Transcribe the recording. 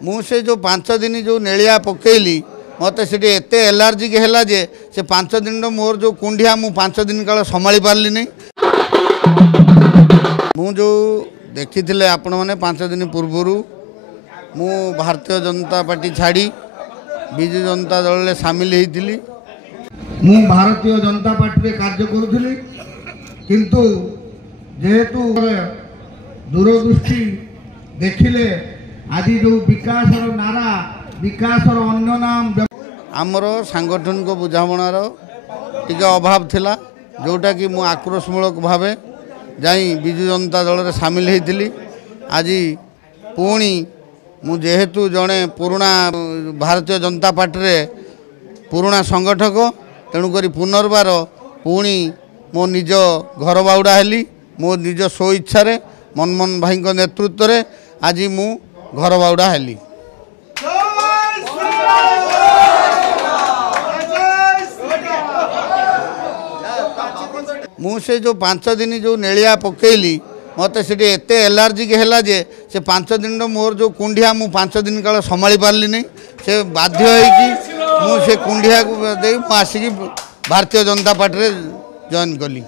मुझे जो 5 दिन जो नेलिया पकईली मत से एत एलर्जिक है जे से 5 दिन मोर जो कुंडिया मु 5 दिन काल संभाली पार्ली नहीं मु जो देखी आपण मैंने 5 दिन पूर्वर मु भारतीय जनता पार्टी छाड़ी विजु जनता दल में सामिल होती मु भारतीय जनता पार्टी कार्य करुली किंतु जेहेतु दूरदृष्टि देखिले आज जो विकास नारा विकास अन्य नाम आमर सांगठनिक बुझामणार टिके अभाव थिला जोटा कि मु आक्रोशमूलक भाव जाई विजु जनता दल में सामिल होती आज पुणी मु जेहेतु जड़े पुराणा भारतीय जनता पार्टी रे पुराणा संगठक तेणुक पुनर्बार पुणी मो निज घर बाउड़ा हेली मो निज स्व इच्छा मनमोहन भाई नेतृत्व में आज मु घर बाउड़ा हेली। मुझे जो 5 दिन जो नेलिया पकईली मत से एत एलर्जिक है जे से 5 दिन मोर जो कुंडिया मु 5 दिन काल संभाली पार्ली नहीं से बाध्य होगी मुझे कुंडिया को आसिक भारतीय जनता पार्टी जॉइन कली।